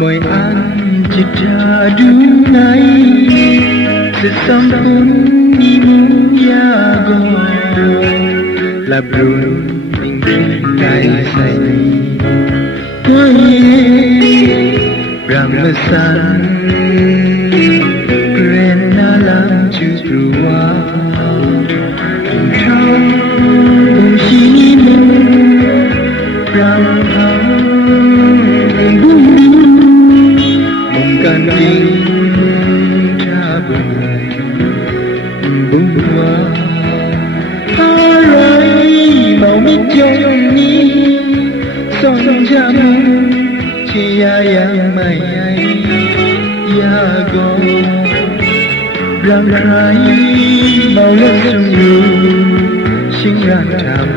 Mọi an chỉ trả đúng ngay sẽ xong cuốn đi muốn ya go là brun mình cái say quay ramasan rena lam chu ruwa trong bông chi mông ram can ding cha bơi bung hoa ai màu mít trong ni son jam chỉ ya mai ya go răng rai màu lớp sương mù sinh ra thảm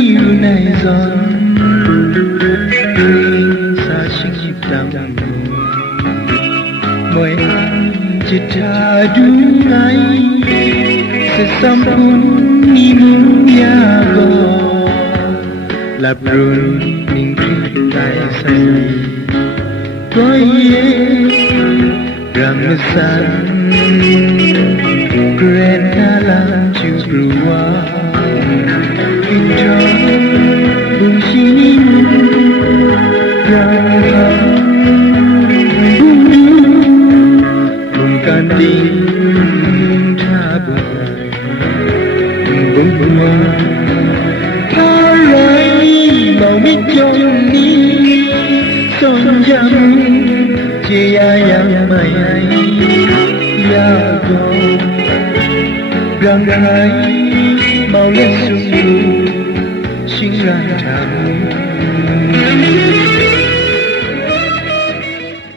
yêu này giòn xa sinh nhịp đằng mọi an chỉ trả đúng ngay sẽ xong cuốn đi muốn ya go là brun mình khi tay say có rằng san grena làm chiều rùa bung sini bung can ding cha bơi bung hoa ai màu mít trong ni son jam chỉ ya mai ya go răng rai màu lên sương mù sinh ra thảm